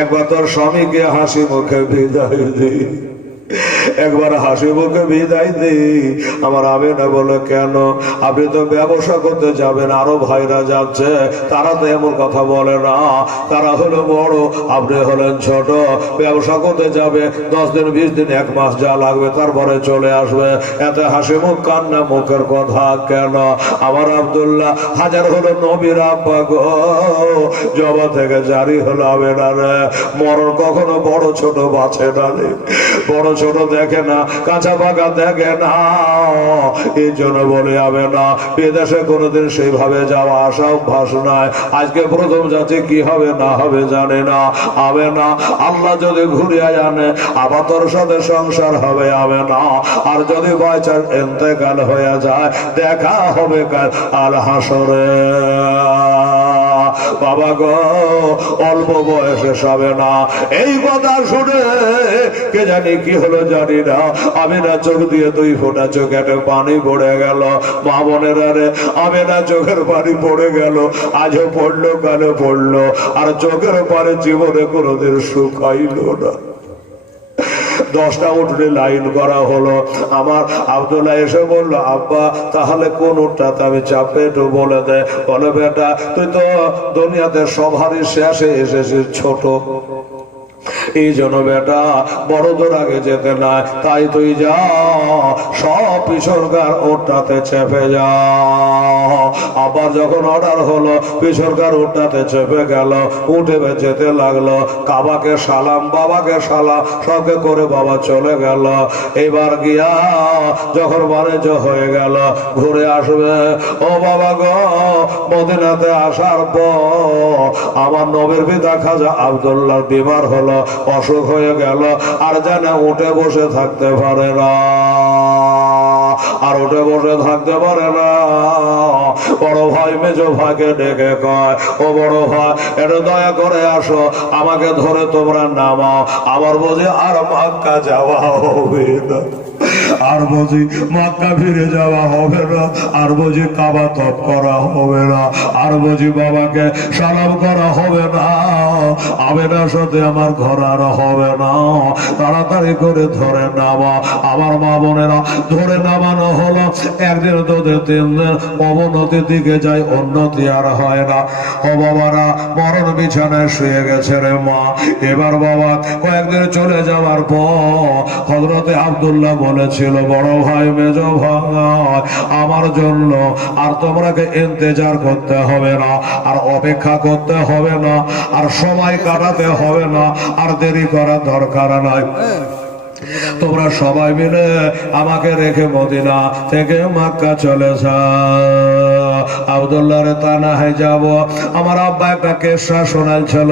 একবার তোর স্বামীকে হাসি মুখে বিদায় দি, একবার হাসি মুখে বিদায় দি। আমার আমিনা বলে, কেন? আপনি তো ব্যবসা করতে যাবেন, আরো ভাইরা যাচ্ছে, তারা তো এমন কথা বলে না, তারা হলো বড়, আপনি হলেন ছোট। ব্যবসা করতে যাবে 10 দিন 20 দিন 1 মাস যা লাগবে, তারপরে চলে আসবে। এত হাসি মুখ কান্না মুখের কথা কেন? আমার আব্দুল্লাহ হাজার হলো নবীর আব্বা গো, জবা থেকে জারি হলো আমিনা রে। মরণ কখনো বড় ছোট বাঁচে না রে, বড় ছোট দেখে না, কাঁচা পাকা দেখে না। এই জন্য বলে যাবে না, বিদেশে কোনোদিন সেইভাবে যাওয়া আসা অভ্যাস নাই। আজকে প্রথম যাচ্ছে, কি হবে না হবে জানে না। হবে না, আল্লাহ যদি ঘুরিয়া জানে আবার তোর সাথে সংসার হবে, হবে না। আর যদি বাই চান্স ইন্তেকাল হয়ে যায়, দেখা হবে কাল আল হাসরে। বাবা গো, অল্প বয়সে সবে না। এই কথা শুনে কে জানি কি হলো জানি না, আমিনা চোখ দিয়ে 2 ফোঁটা চোখে পানি পড়ে গেল। মা বোনেরা রে, আমিনা চোখের পানি পড়ে গেল, আজও পড়লো কালো পড়লো, আর চোখের পানি জীবনে কোনোদিন শুকাইল না। 10টা উঠলে লাইন করা হলো। আমার আব্দুল্লাহ এসে বললো, আব্বা তাহলে কোন উঠটাতে আমি চাপে একটু বলে দে। বলে, বেটা তুই তো দুনিয়াতে সবারই শেষে এসেছিস ছোট, এই জন্য বেটা বড়দের আগে যেতে নাই, তাই তুই যা সব পিছনকার ওটাতে চেপে যা। আবার যখন অর্ডার হলো, পিছনকার ওটাতে চেপে গেল, উঠে যেতে লাগলো। কাবাকে সালাম, বাবাকে সালাম, সবকে করে বাবা চলে গেল। এবার গিয়া যখন বাণিজ্য হয়ে গেল, ঘুরে আসবে, ও বাবা গো, মদিনাতে আসার পর আমার নবীর পিতা খাজা আব্দুল্লাহ বিমার হলো, অসুখ হয়ে গেল, আর জানে উঠে বসে থাকতে পারে না, আর উঠে বসে থাকতে পারে না। বড় ভাই মেজো ভাইকে ডেকে কয়, ও বড় ভাই, এটা দয়া করে আসো, আমাকে ধরে তোমরা নামাও। আমার বুঝি আর মক্কা যাওয়া হবে না, আর বুঝি মক্কা ফিরে যাওয়া হবে না, আর বুঝি কাবা তপ করা হবে না, আর বুঝি বাবাকে সালাম করা হবে না, আমিনার সাথে আমার ঘর আর হবে না। তাড়াতাড়ি করে ধরে নামা। আমার মা বোনেরা ধরে নামানো হলো। 1 দিন 2 দিন 3 দিন অবনতির দিকে যায়, উন্নতি আর হয় না। ও বাবারা, মরণ বিছানায় শুয়ে গেছে রে মা। এবার বাবা কয়েকদিন চলে যাওয়ার পর হযরতে আব্দুল্লাহ বলেছিল, বড় ভাই মেজো ভাই, আমার জন্য আর তোমরাকে ইন্তেজার করতে হবে না, আর অপেক্ষা করতে হবে না, আর সময় কাটাতে হবে না, আর দেরি করার দরকার নাই। তোমরা সবাই মিলে আমাকে রেখে মদিনা থেকে মক্কা চলে যাও। আব্দুল্লাহ রে তা না হয় যাব। আমার আব্বা একটা কেসা শোনাচ্ছিল,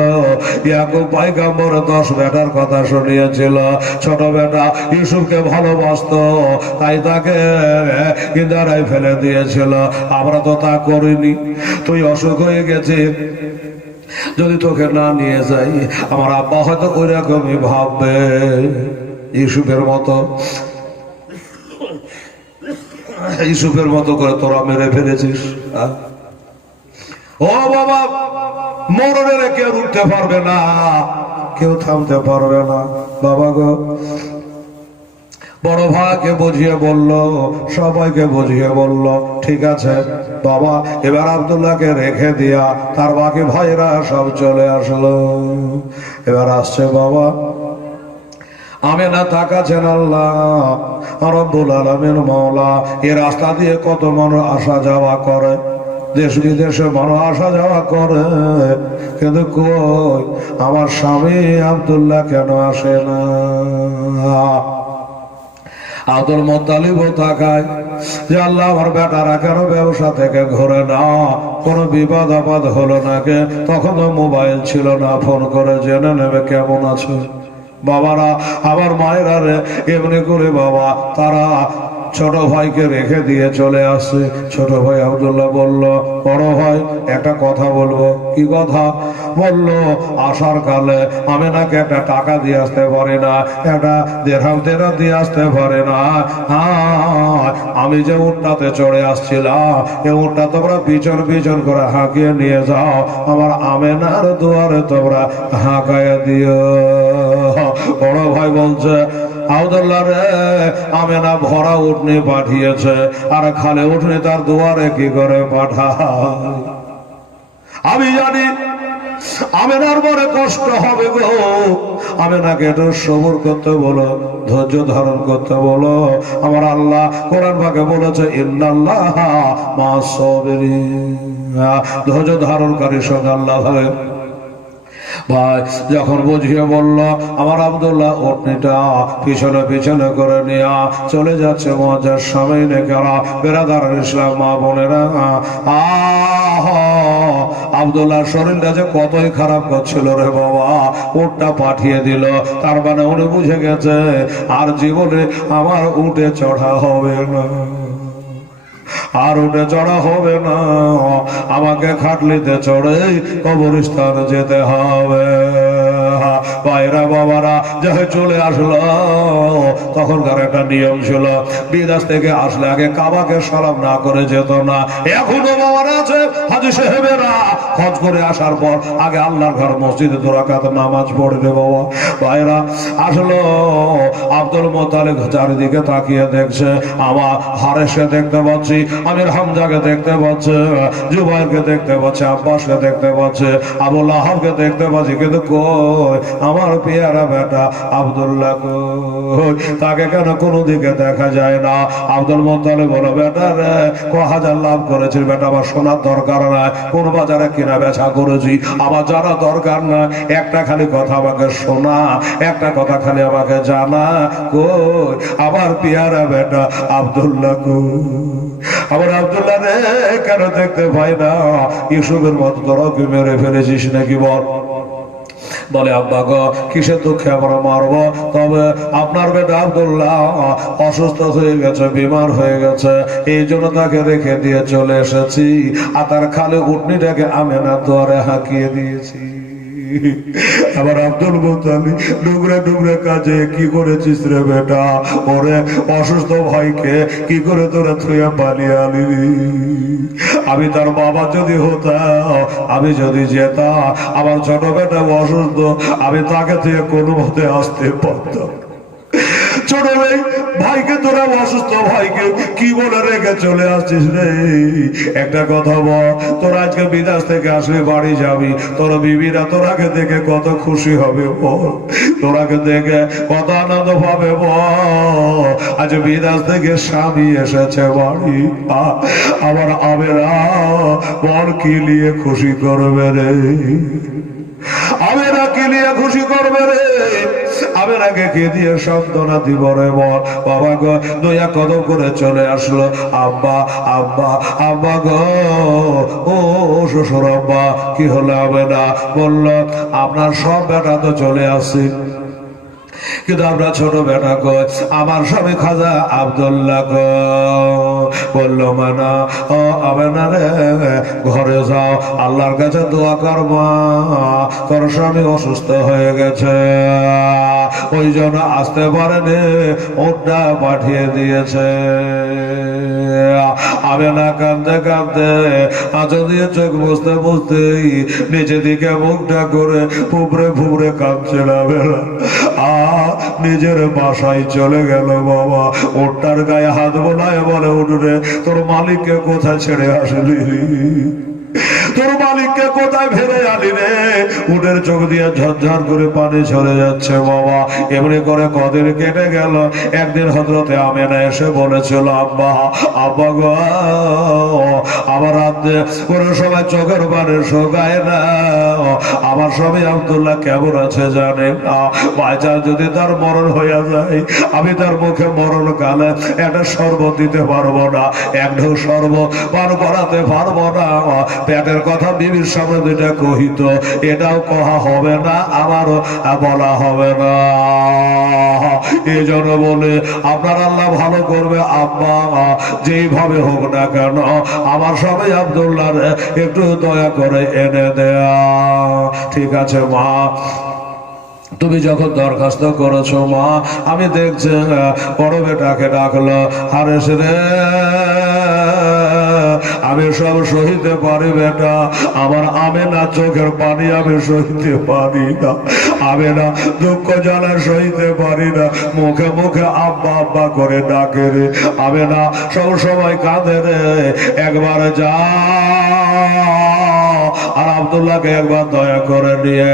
ইয়াকুব পয়গম্বর 10 বেটার কথা শুনিয়েছিল। ছোট বেটা ইউসুফকে ভালোবাসতো, তাই তাকে ইন্দারায় ফেলে দিয়েছিল। আমরা তো তা করিনি। তুই অসুখ হয়ে গেছিস, যদি তোকে না নিয়ে যাই, আমার আব্বা হয়তো ওই রকমই ভাববে, ইউসুফের মতো, ইউসুফের মতো করে তোরা মেরে ফেলেছিস। ও বাবা, মরণের কেউ উঠতে পারবে না, কেউ থামতে পারবে না। বাবা গো, বড় ভাইকে বুঝিয়ে বলল, সবাইকে বুঝিয়ে বলল, ঠিক আছে বাবা, এবার আব্দুল্লাহকে রেখে দিয়া তার বাকি ভাইরা সব চলে আসলো। এবার আসছে বাবা, আমিনা তাকাছেন আল্লাহ রব্বুল আলামিন মাওলা। এই রাস্তা দিয়ে কত মানুষ আসা যাওয়া করে, দেশ বিদেশে মানুষ আসা যাওয়া করে, কিন্তু কই আমার স্বামী আব্দুল্লাহ কেন আসে না? আব্দুল মুত্তালিবও তাকায় যে আল্লাহ, আমার বেটারা কেন ব্যবসা থেকে ঘুরে না, কোনো বিপদ আপদ হলো নাকি? তখন তো মোবাইল ছিল না, ফোন করে জেনে নেবে কেমন আছে। বাবারা, আমার মায়েরা রে, এমনি করে বাবা তারা ছোট ভাইকে রেখে দিয়ে চলে আসছে। ছোট ভাই আব্দুল্লাহ বলল, বড় ভাই একটা কথা বলবো। কি কথা? বলল, আসার কালে আমেনাকে একটা টাকা দিয়ে আসতে পারে না, একটা দেড়হাম দিয়ে আসতে পারে না। আমি যে উটটাতে চড়ে আসছিলাম, এই উটটা তোমরা পিছন পিছন করে হাঁকিয়ে নিয়ে যাও, আমার আমেনার দুয়ারে তোমরা হাঁকাইয়া দিও। বড় ভাই বলছে, আব্দুল্লাহ রে, আমেনা ভরা উটনি পাঠিয়েছে, আর খালে উঠনি তার দুয়ারে কি করে পাঠায়? আমি জানি আমেনার মনে কষ্ট হবে গো। আমেনাকে একটু সবর করতে বলো, ধৈর্য ধারণ করতে বলো। আমার আল্লাহ কোরআন ভাগে বলেছে, ইন্নাল্লাহ মা'আস সাবিরিন, ধৈর্য ধারণকারীর সঙ্গে আল্লাহ থাকে। ভাই যখন বুঝিয়ে বলল, আমার আব্দুল্লাহ উটনিটা পিছনে পিছনে করে নিয়ে চলে যাচ্ছে মজার স্বামী নেকেরা, বেরাদার ইসলাম মা বোনেরা। আব্দুল্লাহর শরীরটা যে কতই খারাপ করছিল রে বাবা। উটটা পাঠিয়ে দিল, তার মানে উনি বুঝে গেছে আর জীবনে আমার উটে চড়া হবে না, আর উঠে চড়া হবে না, আমাকে খাটলিতে চড়ে কবরস্থানে যেতে হবে। ভাইরা বাবারা, যাই চলে আসলো, তখনকার একটা নিয়ম ছিল, বিদেশ থেকে আসলে আগে কাবাকে সালাম না করে যেত না। এখনো বাবারা আছে হাজী সাহেবেরা, হজ করে আসার পর আগে আল্লাহর ঘর মসজিদে 2 রাকাত নামাজ পড়ে রে বাবা। ভাইরা আসলো, আব্দুল মুত্তালিব চারিদিকে তাকিয়ে দেখছে, আমার হারেসকে দেখতে পাচ্ছি, আমির হামজাকে দেখতে পাচ্ছে, জুবাইরকে দেখতে পাচ্ছে, আব্বাসকে দেখতে পাচ্ছে, আবু লাহাবকে দেখতে পাচ্ছি, কিন্তু কই আমার পেয়ারা বেটা আব্দুল্লাহ কই? তাকে কেন কোনো দিকে দেখা যায় না? আব্দুল মুত্তালিব বলো, বেটা রে, ক হাজার লাভ করেছিস বেটা, আমার শোনার দরকার নাই, কোন বাজারে কিনা বেচা করেছি, আমার জানা দরকার নাই, একটা খালি কথা আমাকে শোনা, একটা কথা খালি আমাকে জানা, কই আমার পেয়ারা বেটা আব্দুল্লাহ কই? আমার আব্দুল্লাহ রে কেন দেখতে পাই না? ইউসুফের মতো তোরা কি মেরে ফেলেছিস নাকি বল? বলে, আব্বা গো, কিসের দুঃখে আমরা মারবো? তবে আপনার বেটা আব্দুল্লাহ অসুস্থ হয়ে গেছে, বিমার হয়ে গেছে, এই জন্য তাকে রেখে দিয়ে চলে এসেছি, আর তার খালি উটনিটাকে আমেনার দুয়ারে হাঁকিয়ে দিয়েছি। আবার আব্দুল মুত্তালিব ডুবরে ডুবরে কাজে কি করেছিস রে বেটা? ওরে অসুস্থ ভাইকে কি করে তোরা থুয়া পালিয়ে আলি? আমি তার বাবা যদি হতাম, আমি যদি যেতাম, আমার ছোট বেটা অসুস্থ, আমি তাকে থেকে কোনো মতে আসতে পারতাম। ছোট ভাইকে, তোরা অসুস্থ ভাইকে কি বলে রেখে চলে আসছিস রে? একটা কথা বল, তোরা আজকে বিদেশ থেকে আসবি, বাড়ি যাবি, তোর বিবিরা তোরাকে দেখে কত খুশি হবে বল, তোরাকে দেখে কত আনন্দ পাবে বল। আজ বিদেশ থেকে স্বামী এসেছে বাড়ি, আমার আমেরা বল কি নিয়ে খুশি করবে রে? আমেরা কি নিয়ে খুশি করবে রে? আমেরাকে কে দিয়ে সান্ত্বনা দিব রে বল? বাবা গো, 2 কদম করে চলে আসলো, আব্বা আব্বা আব্বা গো, ও শ্বশুর আব্বা। কি হলো আমেনা? বলল, আপনার সব বেটা তো চলে আসছে, কিন্তু আমরা ছোট বেটা গো, আমার স্বামী খাজা আব্দুল্লাহ গো। বললো, মানা ও আমেনা রে, ঘরে যাও, আল্লাহর কাছে দোয়া করবা, তোর স্বামী অসুস্থ হয়ে গেছে, ওই জন্য আসতে পারেনি, ওটা পাঠিয়ে দিয়েছে। আমেনা কাঁদতে কাঁদতে আঁচল দিয়ে চোখ বুঝতে বুঝতেই নিচে দিকে মুখটা করে ফুবরে ফুবরে কাঁদছে না বেলা। নিজের বাসায় চলে গেল বাবা। ওটার গায়ে হাত বোলায় বলে, উঠরে তোর মালিককে কোথায় ছেড়ে আসলি? তোর মালিককে কোথায় ফেলে আলি রে? উটের চোখ দিয়ে ঝরঝর করে পানি ঝরে যাচ্ছে বাবা। এমনি করে কদিন কেটে গেল। একদিন হযরতে আমেনা এসে বলেছিল, আব্বা আব্বা গো, আমার রাতে কোনো সময় চোখের পানি শোকায় না, আমার স্বামী আব্দুল্লাহ কেমন আছে জানে না, বাচ্চা যদি তার মরণ হইয়া যায়, আমি তার মুখে মরণ কালে একটা শরবত দিতে পারবো না, এক ঢোক শরবত পান করাতে পারবো না, পেটের কথা বিবির সামনে দুইটা কহিত, এটাও কহা হবে না, আমারও বলা হবে না। এই জন্য বলে আপনার আল্লাহ ভালো করবে, আব্বা যেইভাবে হোক না কেন আমার স্বামী আব্দুল্লাহ একটু দয়া করে এনে দেয়া। ঠিক আছে মা, তুমি যখন দরখাস্ত করেছো মা, আমি দেখছি বড় বেটাকে ডাকলো, হারেস রে আমি সব সহিতে পারি বেটা, আমার আমেনা চোখের পানি আমি সহিতে পারি না, আমেনা দুঃখ জ্বালা সহিতে পারি না, মুখে মুখে আব্বা আব্বা করে ডাকে রে, আমেনা সব সময় কাঁদে রে, একবার যা আর আব্দুল্লাহকে একবার দয়া করে নিয়ে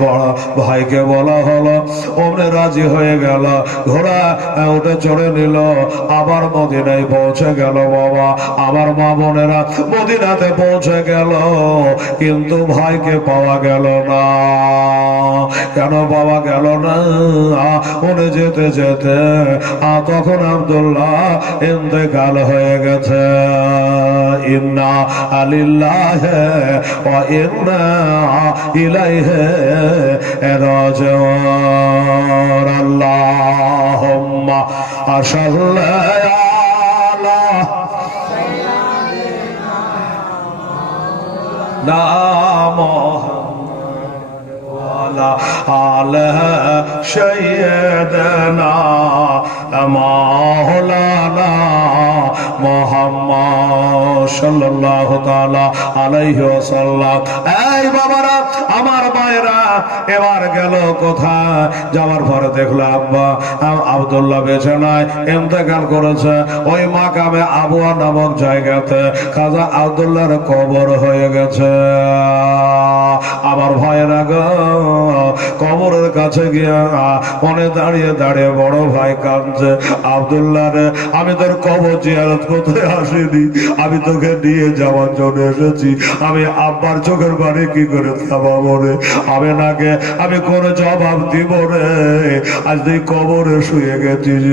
বড় ভাইকে বলা হলো, ওমনে রাজি হয়ে গেল, ঘোড়া উঠে চড়ে নিল, আবার মদিনায় পৌঁছে গেল। বাবা আমার মা বোনেরা মদিনাতে পৌঁছে গেল, কিন্তু ভাইকে পাওয়া গেল না। কেন পাওয়া গেল না? উনি যেতে যেতে তখন আব্দুল্লাহ ইন্তেকাল হয়ে গেছে। ইন্না লিল্লাহি ওয়া ইন্না ইলাইহি রাজিউন। আল্লাহুম্মা সাল্লি আলা মুহাম্মাদ ওয়া আলা আলি সাইয়্যিদিনা মাওলানা মুহাম্মদ সাল্লাল্লাহু তাআলা আলাইহি ওয়াসাল্লাম। এই বাবারা, আমার মায়েরা এবার গেল কোথায়? যাওয়ার পরে দেখলো আব্বা আব্দুল্লাহ বেঁচে নাই, ইন্তেকাল করেছে। ওই মাকামে আবুয়া নামক জায়গাতে খাজা আব্দুল্লাহর কবর হয়ে গেছে। আমার ভাইয়েরা গো, কবরের কাছে গিয়া মনে দাঁড়িয়ে দাঁড়িয়ে বড় ভাই কাঁদছে, আব্দুল্লাহ রে আমি তোর কবর জিয়ারত করতে আসিনি, আমি তোকে নিয়ে যাওয়ার জন্য এসেছি, আমি আব্বার চোখের বাড়ি কি করে থামাবো রে, আমি নাকে আমি কোন জবাব দিব রে, আজ তুই কবরে শুয়ে গেছিস।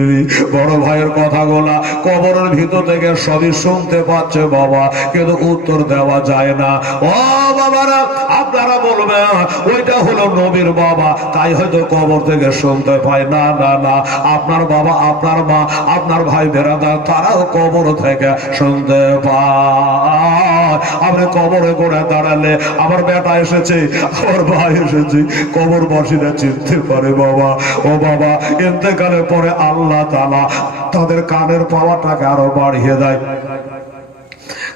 বড় ভাইয়ের কথাগুলা কবরের ভিতর থেকে সবই শুনতে পাচ্ছে বাবা, কিন্তু উত্তর দেওয়া যায় না। ও বাবারা, আপনারা বলবেন ওইটা হলো নবীর বাবা, তাই হয়তো কবর থেকে শুনতে পায় না। না না, আপনার বাবা, আপনার মা, আপনার ভাই বেরাদার তারাও কবর থেকে শুনতে পায়। আপনি কবরে করে দাঁড়ালে আমার বেটা এসেছে, আমার ভাই এসেছে, কবর বাসীরা চিনতে পারে বাবা। ও বাবা, ইন্তেকালের পরে আল্লাহ তাআলা তাদের কানের পাওয়াটাকে আরো বাড়িয়ে দেয়,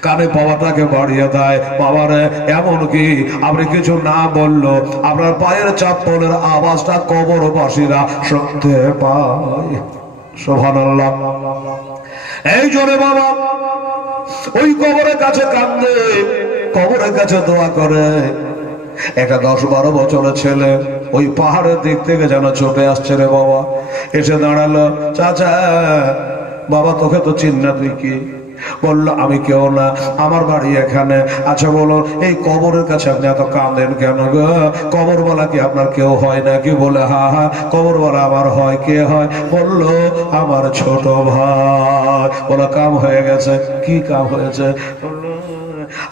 কানে পাওয়াটাকে বাড়িয়ে দেয় বাবারে। এমনকি আপনি কিছু না বললো আপনার পায়ের চপ্পলের আওয়াজটা কবরবাসীরা শুনতে পায়। সুবহানাল্লাহ। এই জন্য বাবা ওই কবরের কাছে কান্দে, কবরের কাছে দোয়া করে। একটা 10-12 বছরের ছেলে ওই পাহাড়ের দিক থেকে যেন ছুটে আসছে রে বাবা, এসে দাঁড়ালো, চাচা বাবা তোকে তো চিন্না, তুই কি? বললো আমি কেউ না, আমার বাড়ি এখানে। আচ্ছা বলো, এই কবরের কাছে আপনি এত কাঁদেন কেন গো? কবর বলা কি আপনার কেউ হয় নাকি? বলে হা হা, কবর বলা আমার হয়। কে হয়? বললো আমার ছোট ভাই। বলো কাম হয়ে গেছে। কি কাম হয়েছে?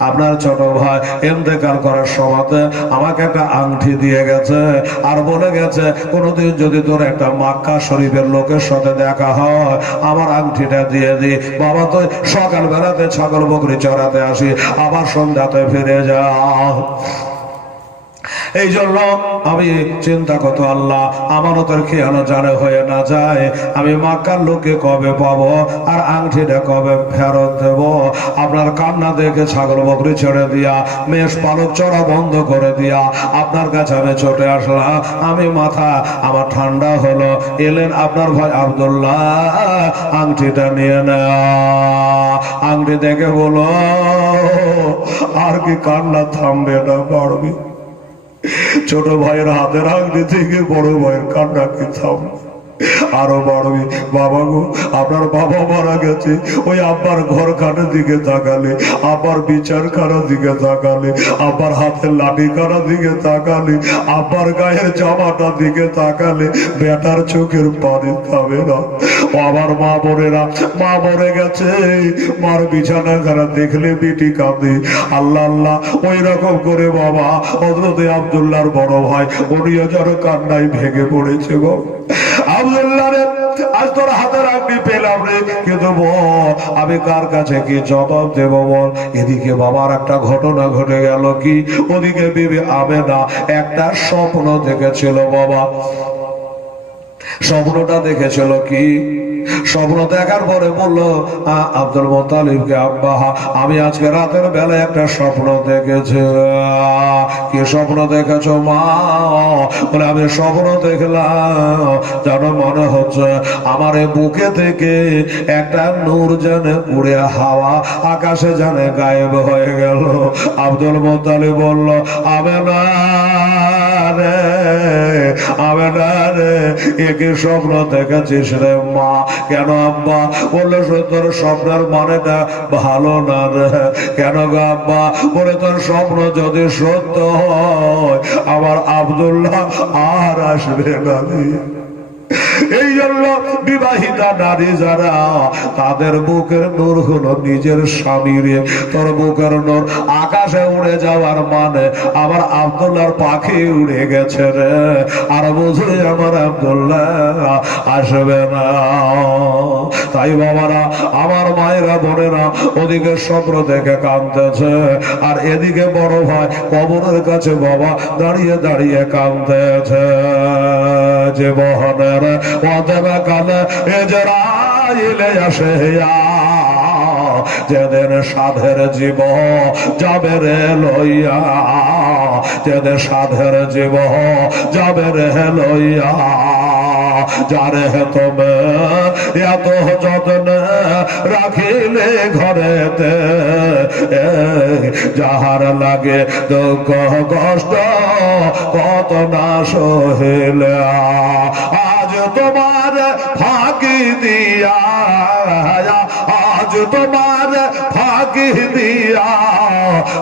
আপনার ছোট ভাই ইন্তেকাল করার সময়তে আমাকে একটা আংটি দিয়ে গেছে, আর বলে গেছে কোনদিন যদি তোর একটা মক্কা শরীফের লোকের সাথে দেখা হয় আমার আংটিটা দিয়ে দি। বাবা তো সকাল বেলাতে ছাগল বকরি চড়াতে আসি, আবার সন্ধ্যাতে ফিরে যাও। এই জন্য আমি চিন্তা কত আল্লাহ আমানতের খেয়াল জানে হয়ে না যায়, আমি মক্কার লোকে কবে পাবো আর আংটিটা কবে ফেরত দেব। আপনার কান্না দেখে ছাগল বকরি ছেড়ে দিয়া, মেষ পালক চড়া বন্ধ করে দিয়া আপনার কাছে আমি ছুটে আসলাম। আমি মাথা আমার ঠান্ডা হলো, এলেন আপনার ভাই আব্দুল্লাহ, আংটিটা নিয়ে না। আংটি দেখে বলো আর কি কান্না থামবে না, পারবি? ছোট ভাইয়ের হাতের আংটি থেকে বড় ভাইয়ের কান্না কি থাম? আরো বাড়বে। বাবা গো, আপনার বাবা মারা গেছে, ওই আব্বার ঘরখানের দিকে তাকালে, আব্বার বিচারখানার দিকে তাকালে, আব্বার হাতের লাঠিখানার দিকে তাকালে, আব্বার গায়ের জামাটার দিকে তাকালে বেটার চোখের পানি থামে না। আমার মা বোনেরা, মা মরে গেছে, মার বিছানাখানা দেখলে বিটি কাঁদে। আল্লাহ আল্লাহ, ওই রকম করে বাবা হযরতে আব্দুল্লাহর বড় ভাই উনিও যেন কান্নায় ভেঙে পড়েছে গো। আব্দুল্লাহ রে, আজ তোর হাতের আংটি পেলাম রে, কিন্তু বল আমি কার কাছে কি জবাব দেব বল। এদিকে বাবার একটা ঘটনা ঘটে গেল কি, ওদিকে বিবি আমেনা একটা স্বপ্ন দেখেছিল বাবা। স্বপ্নটা দেখেছিল কি, স্বপ্ন দেখার পরে বললো আব্দুল মুত্তালিবকে, আব্বা আমি আজকে রাতের বেলায় একটা স্বপ্ন দেখেছি। কি স্বপ্ন দেখেছো মা? বলে আমি স্বপ্ন দেখলাম, যেন মনে হচ্ছে আমার বুকে থেকে একটা নূর যেন উড়ে হাওয়া আকাশে যেন গায়েব হয়ে গেল। আব্দুল মুত্তালিব বলল, আমেনা রে, আমেনা রে, একই স্বপ্ন দেখেছিস রে মা? কেন আব্বা? বললো তোর স্বপ্নের মানেটা ভালো না রে। কেন গো আব্বা? বলে তোর স্বপ্ন যদি সত্য হয় আমার আব্দুল্লাহ আর আসবে না। এই জন্য বিবাহিতা নারী যারা, তাদের বুকের নূর হলো নিজের স্বামীর। তোর বুকের নূর আকাশে উড়ে যাওয়ার মানে আমার আব্দুল্লাহর পাখি উড়ে গেছে রে, আর বুঝলি আমার আব্দুল্লাহ আসবে না। তাই বাবারা, আমার মায়েরা বোনেরা ওদিকে স্বপ্ন দেখে কাঁদতেছে, আর এদিকে বড় ভাই কবরের কাছে বাবা দাঁড়িয়ে দাঁড়িয়ে কাঁদতেছে। যে বহনের ওদেবে কালে এজরাইলে আসে, যেদিন সাধের জীব যাবে রে লইয়া, যেদিন সাধের জীব যাবে রে লইয়া, যারে তুমি এত যত্ন রাখিলে ঘরেতে, যাহার লাগে দুঃখ কষ্ট কত না সহিলে, আজ তোমার ফাঁকি দিয়া, আজ তোমার ফাঁকি দিয়া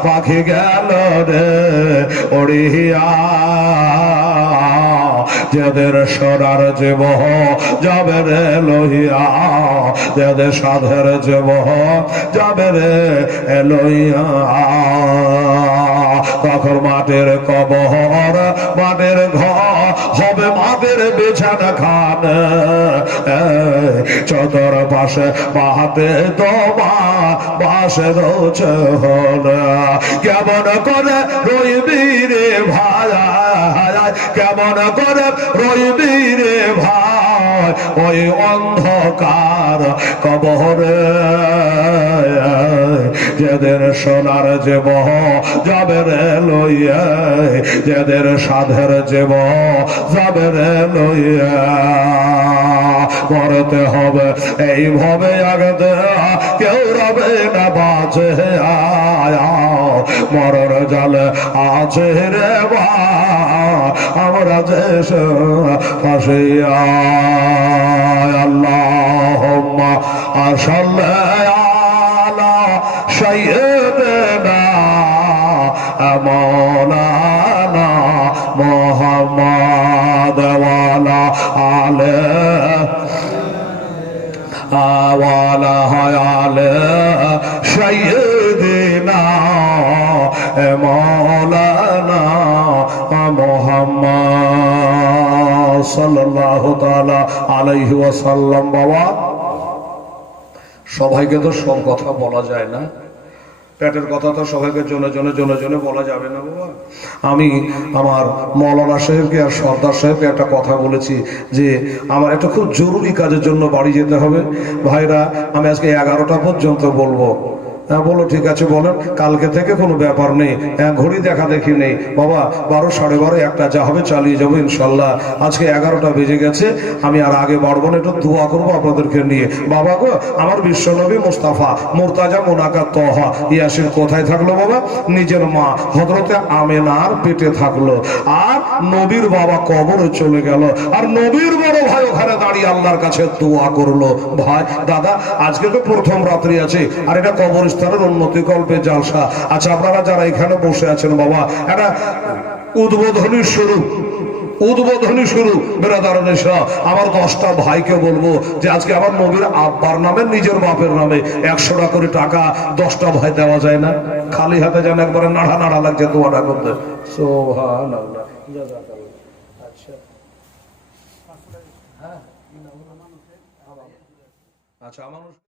পাখি গেল রে ওড়িয়া, যাদের সোনার জীব যাবে রে লইয়া, যাদের সাধের জীব যাবে রে লইয়া। তখন মাটির কবর, মাটির ঘর হবে, মাটির বিছানা খান, চতর পাশে মাহাতে তোমার বাসে রোছে হল। কেমন করে রইবি রে ভাই, কেমন করে রইবি রে ভাই ওই অন্ধকার কবরে, যাদের সোনার জীব যাবে রে লইয়া, যাদের সাধের জীব যাবে রে লইয়া। মরতে হবে এইভাবে আগতে, কেউ রবে না বাঁচে, মরর জালে আছে রে বা আমরা দেশ ফাঁসিয়া। আল্লাহুম্মা সাল্লি আলা সাইয়্যিদিনা মাওলানা মুহাম্মাদ ওয়া আলা আলে সাইয়্যিদিনা মাওলানা মুহাম্মদ সাল্লাল্লাহু তাআলা আলাইহি ওয়াসাল্লাম। বাবা, সবাইকে তো সব কথা বলা যায় না, পেটের কথা তো সবাইকে জনে জনে জনে জনে বলা যাবে না বাবা। আমি আমার মৌলানা সাহেবকে আর সর্দার সাহেবকে একটা কথা বলেছি যে আমার একটা খুব জরুরি কাজের জন্য বাড়ি যেতে হবে। ভাইরা, আমি আজকে 11টা পর্যন্ত বলবো। হ্যাঁ বলো, ঠিক আছে বলেন, কালকে থেকে কোনো ব্যাপার নেই, ঘড়ি দেখা দেখি নেই বাবা, 12, 12:30, 1টা যা হবে চালিয়ে যাবো ইনশাল্লাহ। আজকে 11টা বেজে গেছে, আমি আর আগে বাড়বো না, একটু দোয়া করবো আপনাদেরকে নিয়ে। বাবা গো, আমার বিশ্বনবী মুস্তাফা মুরতাজা মোনাকা তহা ইয়াসিন কোথায় থাকলো বাবা? নিজের মা হযরতে আমেনার পেটে থাকলো, আর নবীর বাবা কবরে চলে গেল, আর নবীর বড় ভাই ওখানে দাঁড়িয়ে দাঁড়িয়ে আল্লাহর কাছে দোয়া করলো। ভাই দাদা আজকে তো প্রথম রাত্রি আছে, আর এটা কবরস্থানের উন্নতি কল্পে জালসা। আচ্ছা আপনারা যারা এখানে বসে আছেন বাবা, এটা উদ্বোধনী শুরু বেরাদারান শাহ। আমার 10টা ভাইকে বলবো যে আজকে আমার নবীর আব্বার নামে নিজের বাপের নামে 100টা করে টাকা 10টা ভাই দেওয়া যায় না? খালি হাতে যেন একবারে নাড়া নাড়া লাগছে দোয়াটা করতে। সুবহানাল্লাহ। আচ্ছা আমার